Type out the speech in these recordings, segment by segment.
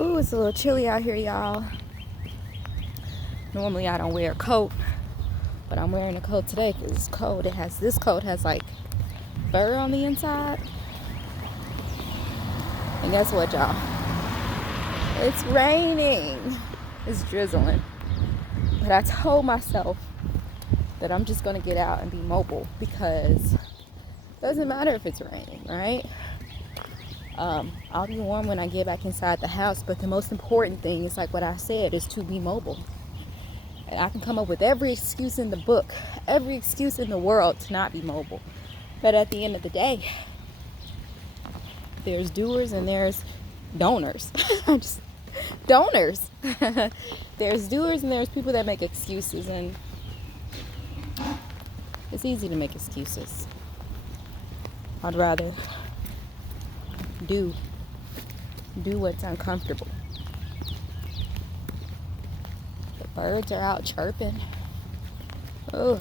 Ooh, it's a little chilly out here, y'all. Normally I don't wear a coat, but I'm wearing a coat today because it's cold. This coat has like fur on the inside. And guess what, y'all? It's raining. It's drizzling. But I told myself that I'm just gonna get out and be mobile because it doesn't matter if it's raining, right? I'll be warm when I get back inside the house, but the most important thing is like what I said, is to be mobile. And I can come up with every excuse in the book, every excuse in the world to not be mobile. But at the end of the day, there's doers and there's donors. Donors. There's doers and there's people that make excuses, and it's easy to make excuses. I'd rather do what's uncomfortable. The birds are out chirping. Oh,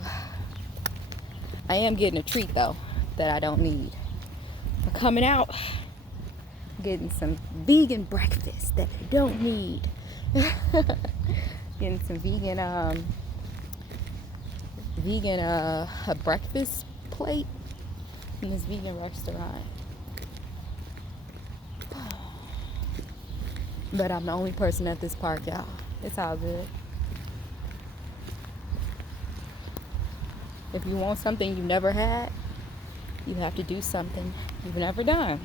I am getting a treat though that I don't need. I'm coming out, getting some vegan breakfast that I don't need. Getting some vegan a breakfast plate in this vegan restaurant. But I'm the only person at this park, y'all. It's all good. If you want something you've never had, you have to do something you've never done.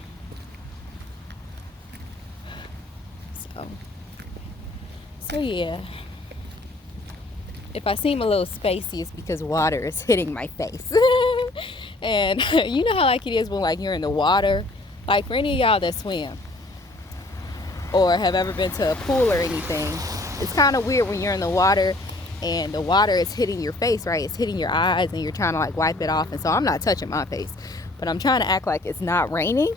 So yeah. If I seem a little spacey, it's because water is hitting my face. And you know how like it is when like you're in the water? Like for any of y'all that swim or have ever been to a pool or anything, it's kind of weird when you're in the water and the water is hitting your face, right? It's hitting your eyes and you're trying to like wipe it off. And so I'm not touching my face, but I'm trying to act like it's not raining.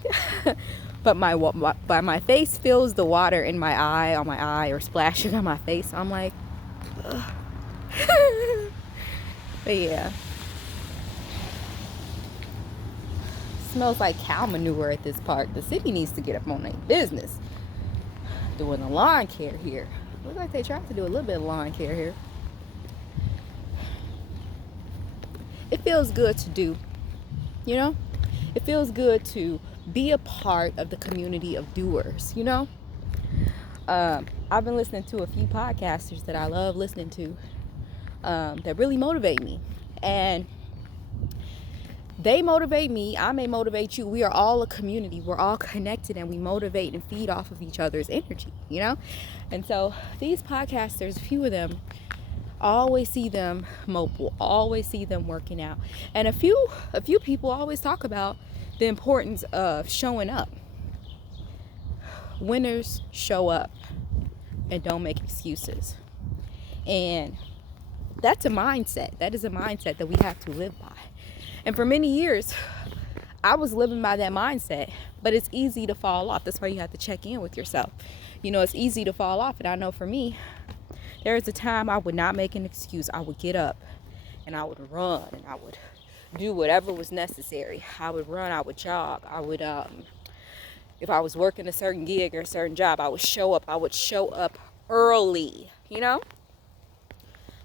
But my face feels the water in my eye, on my eye, or splashing on my face. So I'm like, ugh. But yeah, smells like cow manure at this park. The city needs to get up on their business doing the lawn care here. Looks like they tried to do a little bit of lawn care here. It feels good to do, you know? It feels good to be a part of the community of doers, you know? I've been listening to a few podcasters that I love listening to that really motivate me. And they motivate me. I may motivate you. We are all a community. We're all connected and we motivate and feed off of each other's energy, you know? And so these podcasters, a few of them, always see them mobile, always see them working out. And a few people always talk about the importance of showing up. Winners show up and don't make excuses. And that's a mindset. That is a mindset that we have to live by. And for many years, I was living by that mindset, but it's easy to fall off. That's why you have to check in with yourself. You know, it's easy to fall off. And I know for me, there was a time I would not make an excuse. I would get up and I would run and I would do whatever was necessary. I would run, I would jog. I would, if I was working a certain gig or a certain job, I would show up. I would show up early, you know?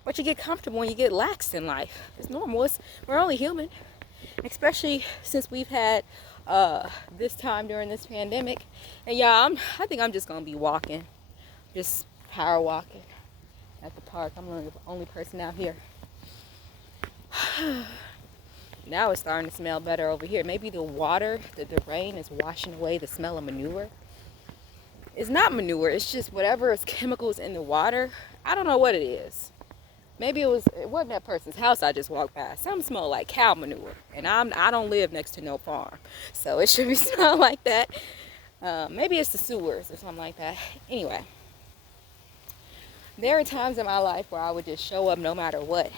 But you get comfortable when you get laxed in life. It's normal. We're only human. Especially since we've had this time during this pandemic. And yeah, I think I'm just going to be walking. Just power walking at the park. I'm the only person out here. Now it's starting to smell better over here. Maybe the water, the rain is washing away the smell of manure. It's not manure. It's just whatever is chemicals in the water. I don't know what it is. Maybe it wasn't that person's house I just walked by. Something smelled like cow manure. And I don't live next to no farm. So it should be smelled like that. Maybe it's the sewers or something like that. Anyway. There are times in my life where I would just show up no matter what.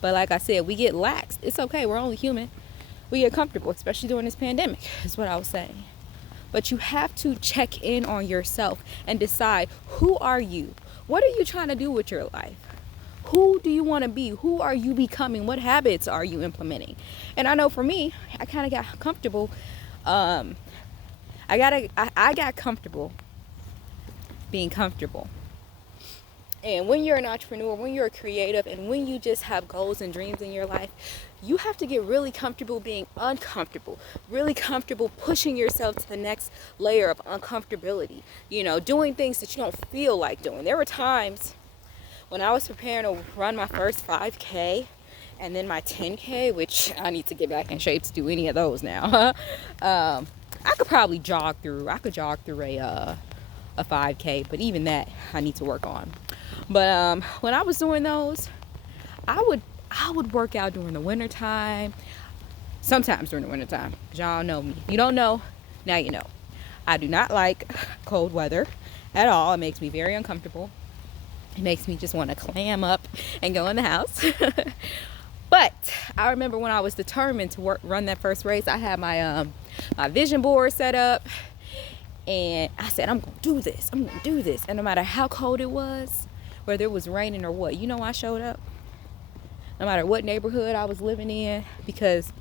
But like I said, we get lax. It's okay. We're only human. We get comfortable, especially during this pandemic, is what I was saying. But you have to check in on yourself and decide, who are you? What are you trying to do with your life? Who do you want to be? Who are you becoming? What habits are you implementing? And I know for me, I kind of got comfortable. I got comfortable being comfortable. And when you're an entrepreneur, when you're a creative, and when you just have goals and dreams in your life, you have to get really comfortable being uncomfortable, really comfortable pushing yourself to the next layer of uncomfortability, doing things that you don't feel like doing. There were times when I was preparing to run my first 5K and then my 10K, which I need to get back in shape to do any of those now. I could probably jog through a 5K, but even that I need to work on. But when I was doing those, I would work out during the winter time, sometimes during the winter time, because y'all know me. If you don't know, now you know. I do not like cold weather at all. It makes me very uncomfortable. It makes me just want to clam up and go in the house. But I remember when I was determined to run that first race, I had my my vision board set up, and I said, I'm going to do this. And no matter how cold it was, whether it was raining or what, I showed up. No matter what neighborhood I was living in, because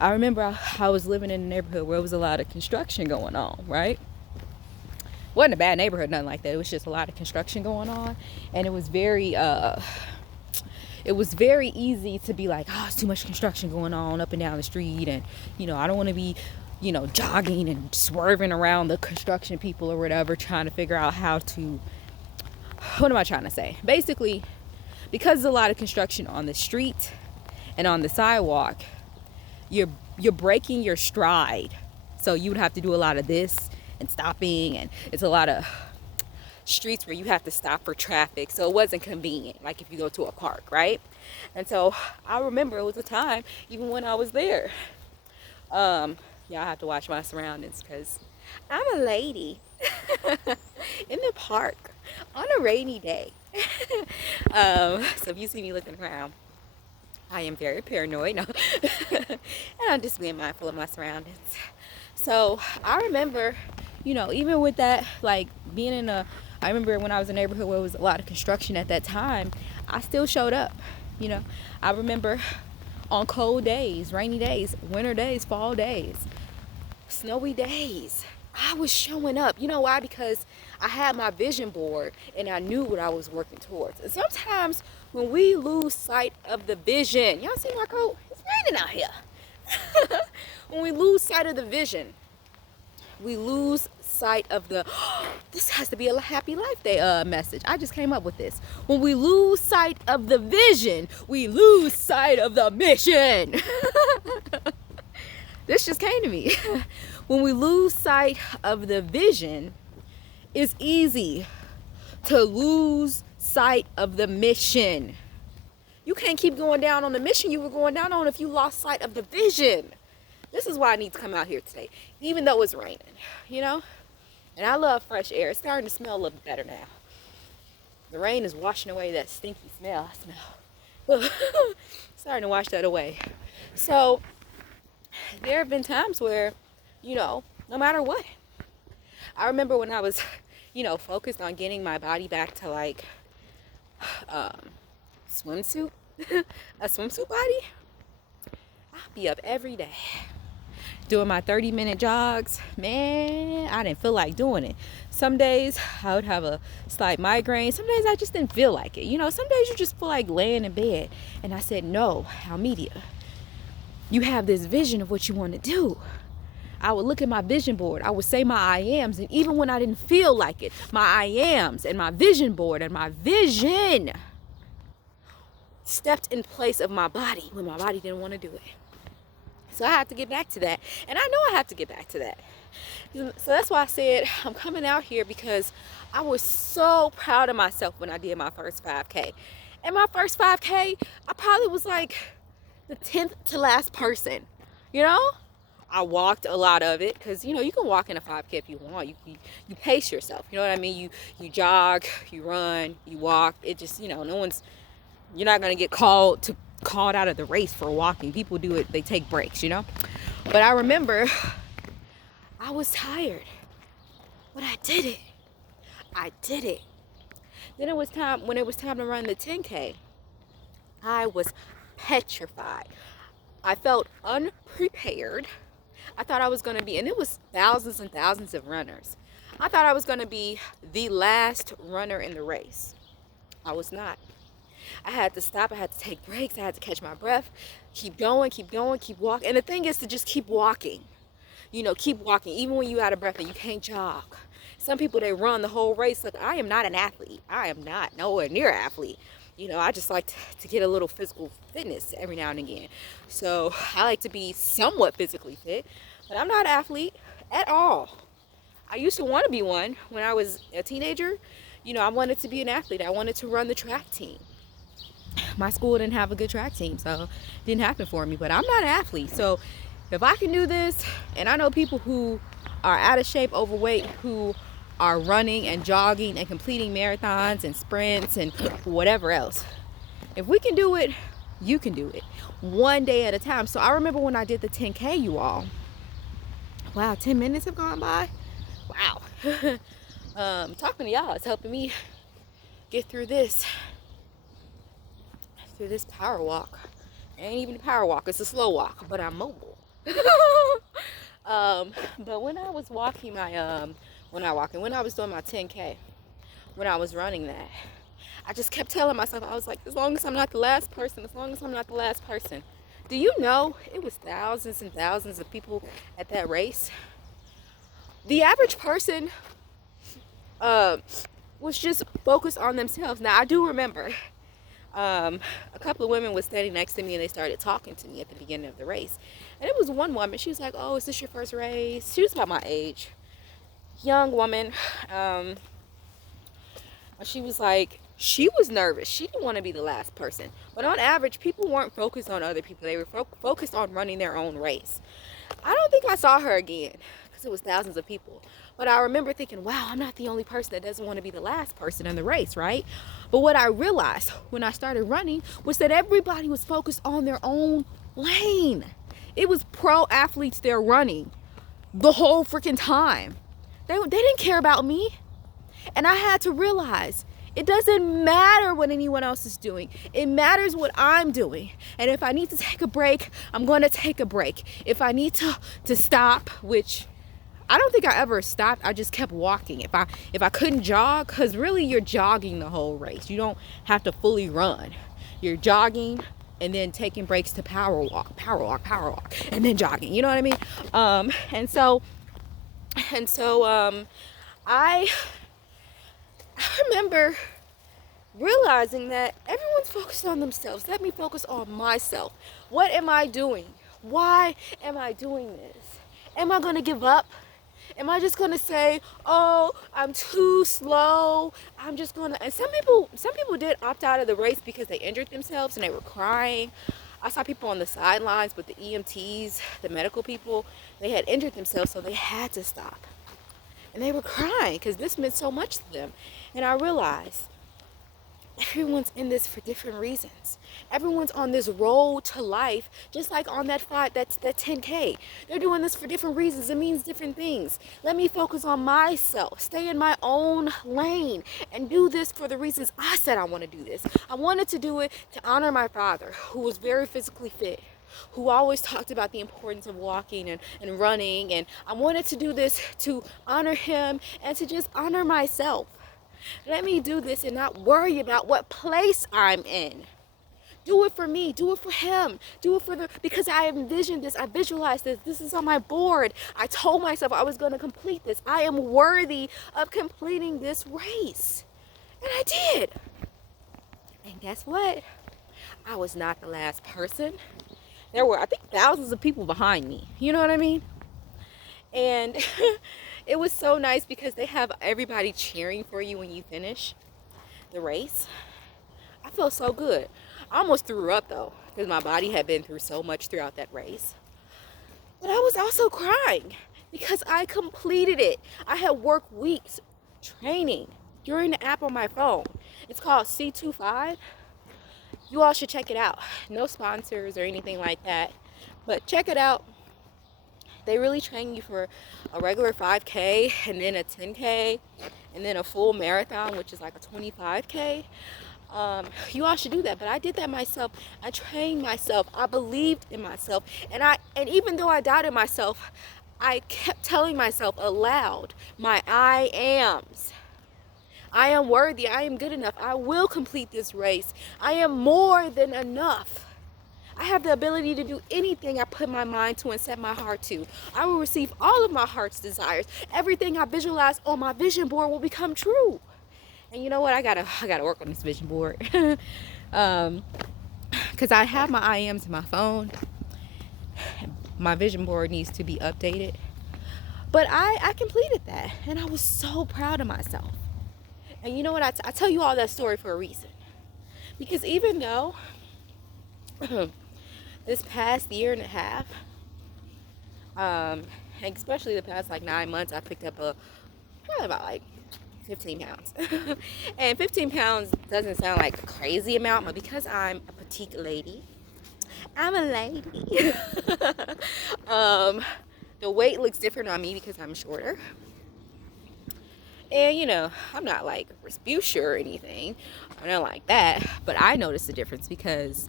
I remember I was living in a neighborhood where there was a lot of construction going on, right? Wasn't a bad neighborhood, nothing like that. It was just a lot of construction going on, and it was very easy to be like, oh, it's too much construction going on up and down the street, and I don't want to be jogging and swerving around the construction people or whatever, trying to figure out what am I trying to say? Basically, because there's a lot of construction on the street and on the sidewalk, you're breaking your stride. So you would have to do a lot of this and stopping, and it's a lot of streets where you have to stop for traffic, so it wasn't convenient like if you go to a park, right? And so I remember it was a time, even when I was there, I have to watch my surroundings because I'm a lady in the park on a rainy day. So if you see me looking around, I am very paranoid. No. And I'm just being mindful of my surroundings. So I remember, even with that, like I remember when I was in a neighborhood where there was a lot of construction at that time, I still showed up. I remember on cold days, rainy days, winter days, fall days, snowy days, I was showing up. You know why? Because I had my vision board and I knew what I was working towards. And sometimes when we lose sight of the vision, y'all see my coat? It's raining out here. When we lose sight of the vision, we lose sight of this has to be a happy life day message. I just came up with this. When we lose sight of the vision, we lose sight of the mission. This just came to me. When we lose sight of the vision, it's easy to lose sight of the mission. You can't keep going down on the mission you were going down on if you lost sight of the vision. This is why I need to come out here today, even though it's raining, And I love fresh air. It's starting to smell a little better now. The rain is washing away that stinky smell I smell. Starting to wash that away. So there have been times where, no matter what. I remember when I was, focused on getting my body back to like swimsuit, a swimsuit body. I'll be up every day doing my 30-minute jogs. Man, I didn't feel like doing it. Some days I would have a slight migraine. Some days I just didn't feel like it. Some days you just feel like laying in bed. And I said, no, Almedia, you have this vision of what you want to do. I would look at my vision board. I would say my I ams. And even when I didn't feel like it, my I ams and my vision board and my vision stepped in place of my body when my body didn't want to do it. So I had to get back to that. And I know I have to get back to that. So that's why I said I'm coming out here, because I was so proud of myself when I did my first 5K. And my first 5K, I probably was like the 10th to last person. I walked a lot of it because, you can walk in a 5K if you want. You pace yourself. You know what I mean? You jog, you run, you walk. It just, you're not going to get called out of the race for walking. People do it. They take breaks, But I remember I was tired, but I did it. Then when it was time to run the 10K, I was petrified. I felt unprepared. I thought I was going to be, and it was thousands and thousands of runners. I thought I was going to be the last runner in the race. I was not. I had to stop. I had to take breaks. I had to catch my breath. Keep going, keep going, keep walking. And the thing is to just keep walking. You know, keep walking. Even when you're out of breath and you can't jog. Some people, they run the whole race. Look, I am not an athlete. I am not nowhere near an athlete. You know, I just like to get a little physical fitness every now and again. So I like to be somewhat physically fit. But I'm not an athlete at all. I used to want to be one when I was a teenager. You know, I wanted to be an athlete. I wanted to run the track team. My school didn't have a good track team, so it didn't happen for me. But I'm not an athlete. So if I can do this, and I know people who are out of shape, overweight, who are running and jogging and completing marathons and sprints and whatever else. If we can do it, you can do it. One day at a time. So I remember when I did the 10K, you all. Wow, 10 minutes have gone by. Wow. Talking to y'all is helping me get through this power walk. It ain't even a power walk, it's a slow walk, but I'm mobile. But when I was walking when I was doing my 10K, when I was running that, I just kept telling myself, I was like, as long as I'm not the last person, Do you know it was thousands and thousands of people at that race? The average person was just focused on themselves. Now, I do remember a couple of women was standing next to me and they started talking to me at the beginning of the race. And it was one woman, she was like, oh, is this your first race? She was about my age. Young woman. She was like, she was nervous. She didn't want to be the last person. But on average, people weren't focused on other people. They were focused on running their own race. I don't think I saw her again because it was thousands of people. But I remember thinking, wow, I'm not the only person that doesn't want to be the last person in the race, right? But what I realized when I started running was that everybody was focused on their own lane. It was pro athletes there running the whole freaking time. They didn't care about me. And I had to realize it doesn't matter what anyone else is doing. It matters what I'm doing. And if I need to take a break, I'm going to take a break. If I need to stop, which I don't think I ever stopped. I just kept walking. If I couldn't jog, because really you're jogging the whole race. You don't have to fully run. You're jogging and then taking breaks to power walk, and then jogging. You know what I mean? I remember realizing that everyone's focused on themselves. Let me focus on myself. What am I doing? Why am I doing this? Am I going to give up? Am I just going to say, oh, I'm too slow? I'm just going to... And some people did opt out of the race because they injured themselves and they were crying. I saw people on the sidelines with the EMTs, the medical people. They had injured themselves, so they had to stop. And they were crying because this meant so much to them. And I realized everyone's in this for different reasons. Everyone's on this road to life, just like on that 10K. They're doing this for different reasons. It means different things. Let me focus on myself, stay in my own lane, and do this for the reasons I said I want to do this. I wanted to do it to honor my father, who was very physically fit, who always talked about the importance of walking and running. And I wanted to do this to honor him and to just honor myself. Let me do this and not worry about what place I'm in. Do it for me. Do it for him. Do it because I envisioned this. I visualized this. This is on my board. I told myself I was going to complete this. I am worthy of completing this race. And I did. And guess what? I was not the last person. There were, I think, thousands of people behind me. You know what I mean? And it was so nice because they have everybody cheering for you when you finish the race. I felt so good. I almost threw up though, because my body had been through so much throughout that race. But I was also crying because I completed it. I had worked weeks training during the app on my phone. It's called C25. You all should check it out. No sponsors or anything like that, but check it out. They really train you for a regular 5K and then a 10K and then a full marathon, which is like a 25K. You all should do that. But I did that myself. I trained myself. I believed in myself. And even though I doubted myself, I kept telling myself aloud, my I ams. I am worthy. I am good enough. I will complete this race. I am more than enough. I have the ability to do anything I put my mind to and set my heart to. I will receive all of my heart's desires. Everything I visualize on my vision board will become true. And you know what? I gotta work on this vision board. Because I have my IMs in my phone. My vision board needs to be updated. But I completed that. And I was so proud of myself. And you know what? I tell you all that story for a reason. Because even though this past year and a half, and especially the past like 9 months, I picked up probably about like 15 pounds. And 15 pounds doesn't sound like a crazy amount, but because I'm a petite lady, I'm a lady. The weight looks different on me because I'm shorter. And you know, I'm not like Respucia or anything. I'm not like that. But I noticed the difference because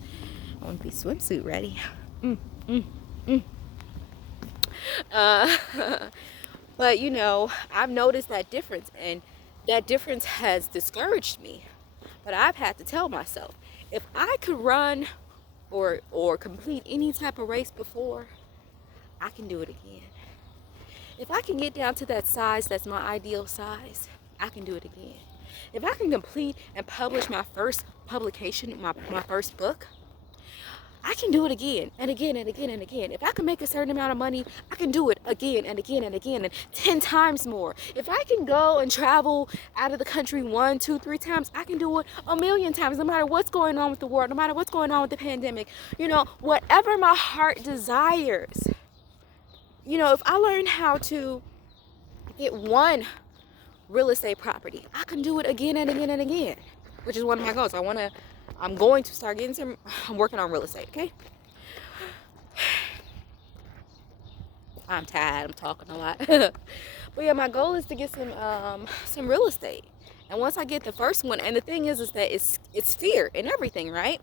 I want to be swimsuit ready. But you know, I've noticed that difference, and that difference has discouraged me. But I've had to tell myself, if I could run or complete any type of race before, I can do it again. If I can get down to that size that's my ideal size, I can do it again. If I can complete and publish my first publication, my first book, I can do it again and again and again and again. If I can make a certain amount of money, I can do it again and again and again and 10 times more. If I can go and travel out of the country 1, 2, 3 times, I can do it a million times, no matter what's going on with the world, no matter what's going on with the pandemic. You know, whatever my heart desires. You know, if I learn how to get one real estate property, I can do it again and again and again, which is one of my goals. I'm going to start getting I'm working on real estate, okay? I'm tired, I'm talking a lot. But yeah, my goal is to get some real estate. And once I get the first one, and the thing is that it's fear and everything, right?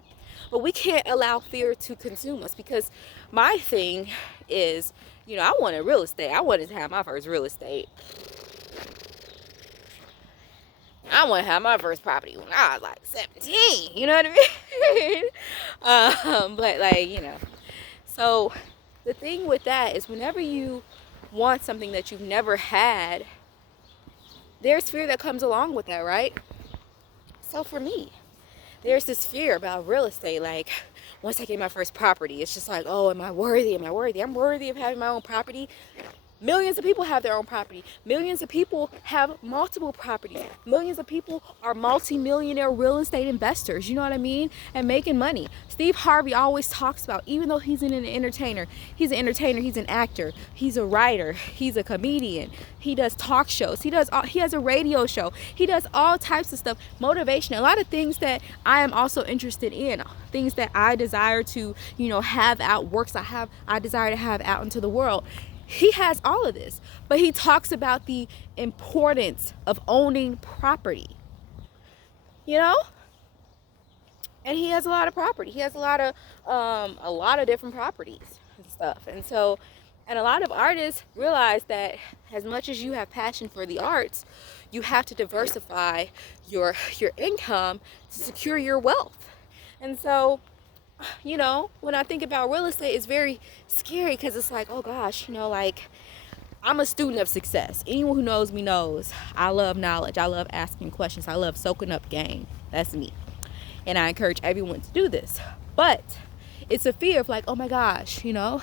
But we can't allow fear to consume us, because my thing is, you know, I wanted real estate. I wanted to have my first real estate. I want to have my first property when I was like 17. You know what I mean? But like, you know. So the thing with that is, whenever you want something that you've never had, there's fear that comes along with that, right? So for me, there's this fear about real estate. Like, once I get my first property, it's just like, oh, am I worthy? Am I worthy? I'm worthy of having my own property. Millions of people have their own property. Millions of people have multiple properties. Millions of people are multi-millionaire real estate investors, you know what I mean? And making money. Steve Harvey always talks about, even though he's an entertainer, he's an actor, he's a writer, he's a comedian, he does talk shows, he has a radio show, he does all types of stuff, motivation, a lot of things that I am also interested in, things that I desire to, you know, have out, works I desire to have out into the world. He has all of this, but he talks about the importance of owning property, you know? And he has a lot of property. He has a lot of different properties and stuff. And so, and a lot of artists realize that as much as you have passion for the arts, you have to diversify your income to secure your wealth. And so, you know, when I think about real estate, it's very scary, because it's like, oh gosh, you know, like, I'm a student of success. Anyone who knows me knows I love knowledge. I love asking questions. I love soaking up game. That's me. And I encourage everyone to do this. But it's a fear of like, oh my gosh, you know,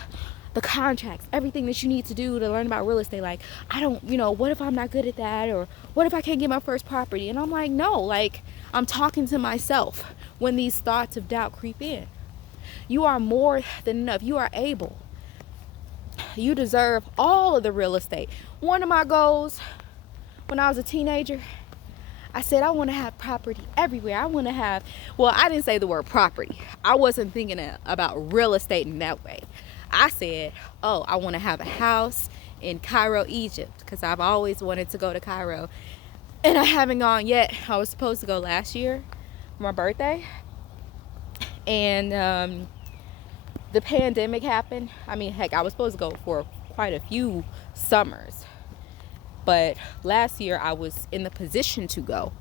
the contracts, everything that you need to do to learn about real estate. Like, I don't, you know, what if I'm not good at that? Or what if I can't get my first property? And I'm like, no, like, I'm talking to myself when these thoughts of doubt creep in. You are more than enough. You are able. You deserve all of the real estate. One of my goals when I was a teenager, I said I want to have property everywhere. I want to have, well, I didn't say the word property. I wasn't thinking about real estate in that way. I said, oh, I want to have a house in Cairo, Egypt, because I've always wanted to go to Cairo. And I haven't gone yet. I was supposed to go last year for my birthday. And the pandemic happened. I mean, heck, I was supposed to go for quite a few summers. But last year I was in the position to go,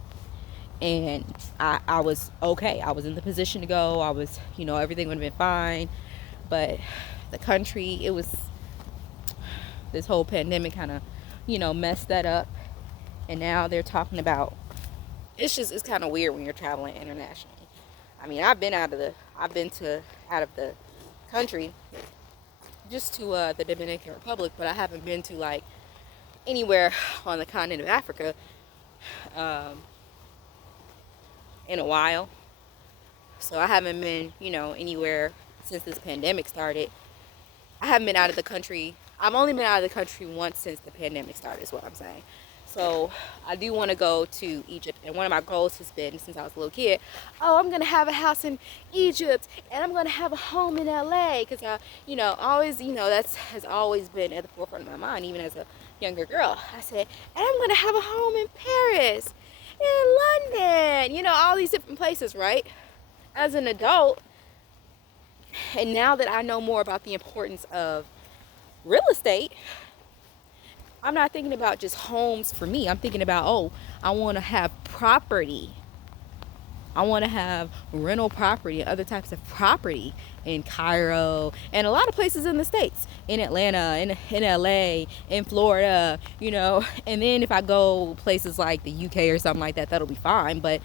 and I was okay. I was in the position to go. I was, everything would have been fine. But the country, this whole pandemic kind of, messed that up. And now they're talking about, it's kind of weird when you're traveling internationally. I mean, I've been out of the country, just to the Dominican Republic, but I haven't been to like anywhere on the continent of Africa in a while. So I haven't been, anywhere since this pandemic started. I haven't been out of the country. I've only been out of the country once since the pandemic started, is what I'm saying. So I do want to go to Egypt, and one of my goals has been, since I was a little kid, I'm going to have a house in Egypt, and I'm going to have a home in LA, because I, always, that has always been at the forefront of my mind, even as a younger girl. I said, and I'm going to have a home in Paris, in London, all these different places, right? As an adult, and now that I know more about the importance of real estate, I'm not thinking about just homes for me. I'm thinking about, I want to have property. I want to have rental property and other types of property in Cairo and a lot of places in the States, in Atlanta, in LA, in Florida, and then if I go places like the UK or something like that, that'll be fine. But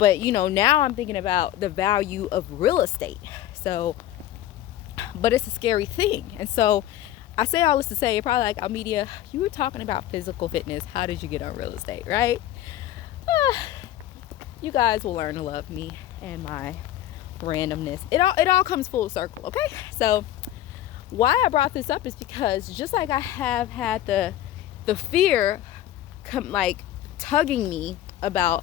now I'm thinking about the value of real estate. So, but it's a scary thing. And so I say all this to say, you're probably like, Almedia, you were talking about physical fitness. How did you get on real estate, right? You guys will learn to love me and my randomness. It all comes full circle, okay? So why I brought this up is because just like I have had the fear tugging me about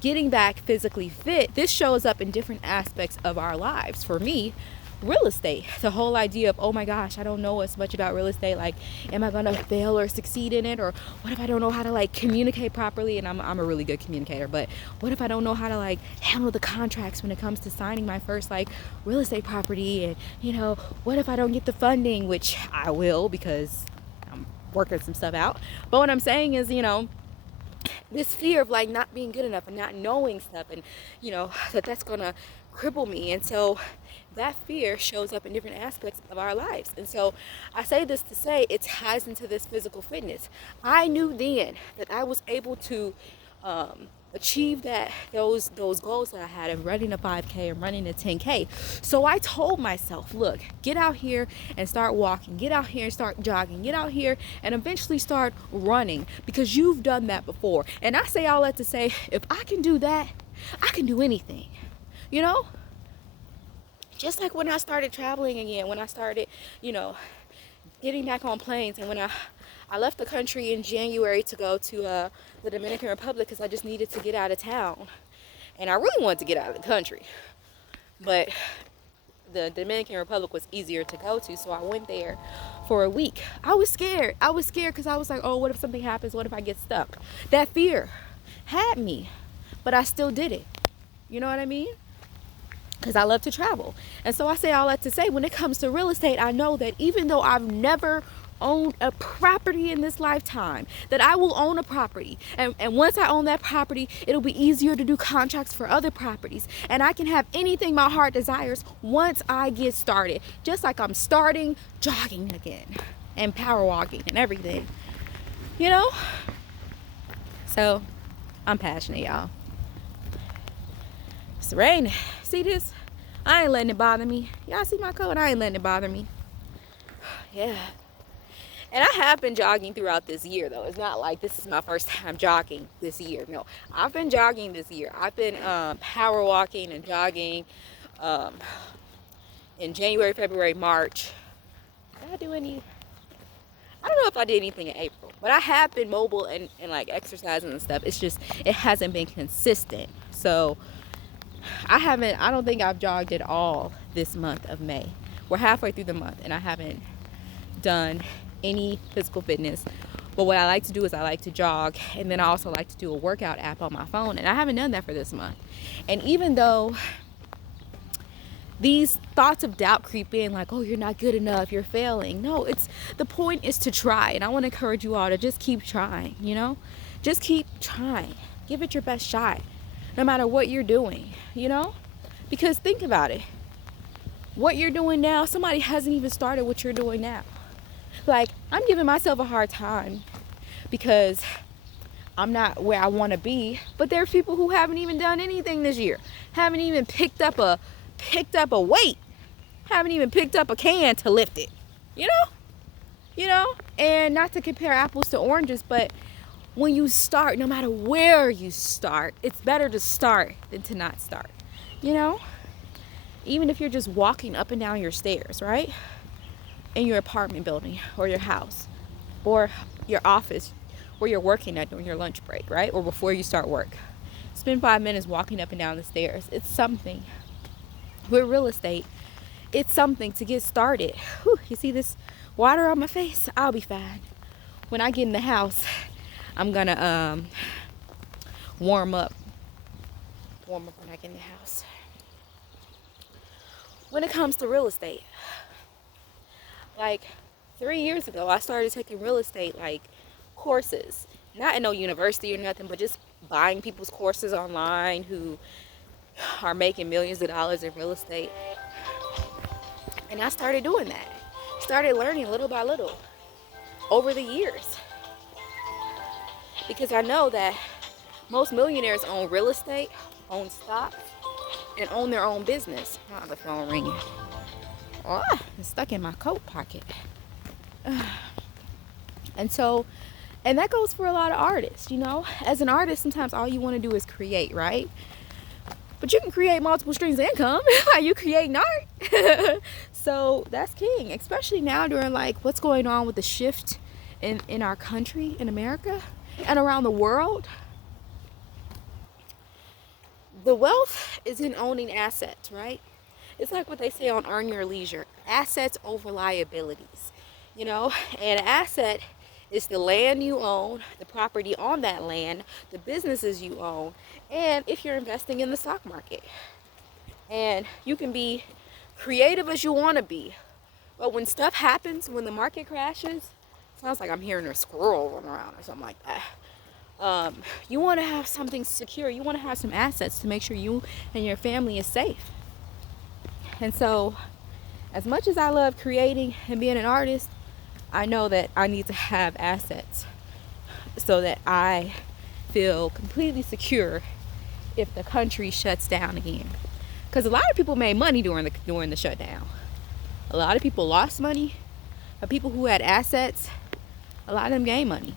getting back physically fit, this shows up in different aspects of our lives. For me, real estate, the whole idea of, oh my gosh, I don't know as much about real estate, like, am I gonna fail or succeed in it? Or what if I don't know how to communicate properly? And I'm a really good communicator, but what if I don't know how to handle the contracts when it comes to signing my first real estate property? And what if I don't get the funding, which I will, because I'm working some stuff out. But what I'm saying is, this fear of not being good enough and not knowing stuff, and that's gonna cripple me. And so that fear shows up in different aspects of our lives. And so I say this to say it ties into this physical fitness. I knew then that I was able to achieve those goals that I had of running a 5K and running a 10K. So I told myself, look, get out here and start walking, get out here and start jogging, get out here and eventually start running, because you've done that before. And I say all that to say, if I can do that, I can do anything. Just like when I started traveling again, when I started, getting back on planes, and when I left the country in January to go to the Dominican Republic, because I just needed to get out of town. And I really wanted to get out of the country. But the Dominican Republic was easier to go to, so I went there for a week. I was scared. Because I was like, what if something happens? What if I get stuck? That fear had me, but I still did it. You know what I mean? Because I love to travel. And so I say all that to say, when it comes to real estate, I know that even though I've never owned a property in this lifetime, that I will own a property. And once I own that property, it'll be easier to do contracts for other properties. And I can have anything my heart desires once I get started. Just like I'm starting jogging again and power walking and everything. So I'm passionate, y'all. It's raining. See this? I ain't letting it bother me. Y'all see my coat? I ain't letting it bother me. Yeah. And I have been jogging throughout this year, though. It's not like this is my first time jogging this year. No, I've been jogging this year. I've been power walking and jogging in January, February, March. Did I do any? I don't know if I did anything in April, but I have been mobile and exercising and stuff. It's just, it hasn't been consistent. So I don't think I've jogged at all this month of May. We're halfway through the month and I haven't done any physical fitness. But what I like to do is I like to jog, and then I also like to do a workout app on my phone, and I haven't done that for this month. And even though these thoughts of doubt creep in, like, oh, you're not good enough, you're failing. No, the point is to try. And I want to encourage you all to just keep trying, just keep trying. Give it your best shot, no matter what you're doing, because think about it. What you're doing now, somebody hasn't even started what you're doing now. Like, I'm giving myself a hard time because I'm not where I want to be, but there's people who haven't even done anything this year, haven't even picked up a weight, haven't even picked up a can to lift it, and not to compare apples to oranges, but when you start, no matter where you start, it's better to start than to not start, even if you're just walking up and down your stairs, right, in your apartment building or your house or your office where you're working at during your lunch break, right, or before you start work. Spend 5 minutes walking up and down the stairs. It's something. With real estate, it's something to get started. Whew, you see this water on my face? I'll be fine. When I get in the house, I'm gonna warm up when I get in the house. When it comes to real estate, like 3 years ago, I started taking real estate courses, not in no university or nothing, but just buying people's courses online who are making millions of dollars in real estate. And I started doing that. Started learning little by little over the years. Because I know that most millionaires own real estate, own stocks, and own their own business. Oh, the phone ringing. Oh, it's stuck in my coat pocket. And that goes for a lot of artists, As an artist, sometimes all you want to do is create, right? But you can create multiple streams of income while you create art. So that's king, especially now during what's going on with the shift in our country, in America, and around the world. The wealth is in owning assets, right? It's like what they say on Earn Your Leisure, assets over liabilities, And an asset is the land you own, the property on that land, the businesses you own, and if you're investing in the stock market. And you can be creative as you want to be, but when stuff happens, when the market crashes, sounds like I'm hearing a squirrel run around or something like that. You want to have something secure. You want to have some assets to make sure you and your family is safe. And so, as much as I love creating and being an artist, I know that I need to have assets so that I feel completely secure if the country shuts down again. Because a lot of people made money during the shutdown. A lot of people lost money, but people who had assets, a lot of them gained money.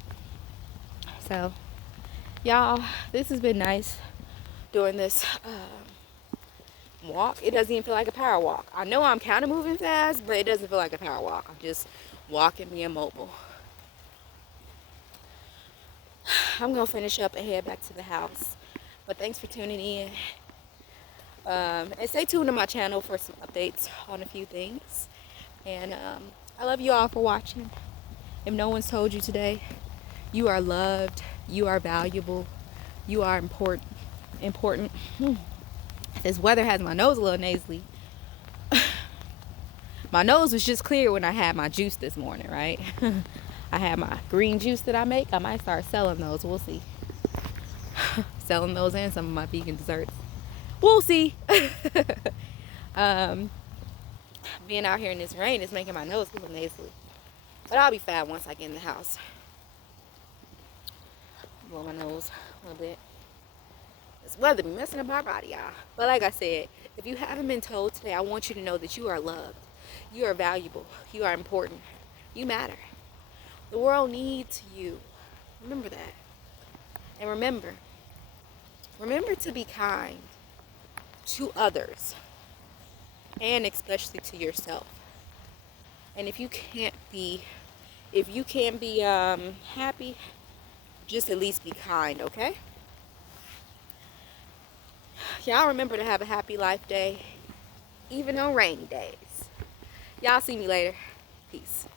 So, y'all, this has been nice doing this walk. It doesn't even feel like a power walk. I know I'm kind of moving fast, but it doesn't feel like a power walk. I'm just walking, being mobile. I'm gonna finish up and head back to the house, but thanks for tuning in, and stay tuned to my channel for some updates on a few things. And I love you all for watching. If no one's told you today, you are loved, you are valuable, you are important. This weather has my nose a little nasally. My nose was just clear when I had my juice this morning, right? I had my green juice that I make. I might start selling those. We'll see. Selling those and some of my vegan desserts. We'll see. Being out here in this rain is making my nose a little nasally. But I'll be fine once I get in the house. Blow my nose a little bit. This weather be messing up our body, y'all. But like I said, if you haven't been told today, I want you to know that you are loved. You are valuable. You are important. You matter. The world needs you. Remember that. And remember to be kind to others, and especially to yourself. And if you can't be happy, just at least be kind, okay? Y'all remember to have a happy life day, even on rainy days. Y'all see me later. Peace.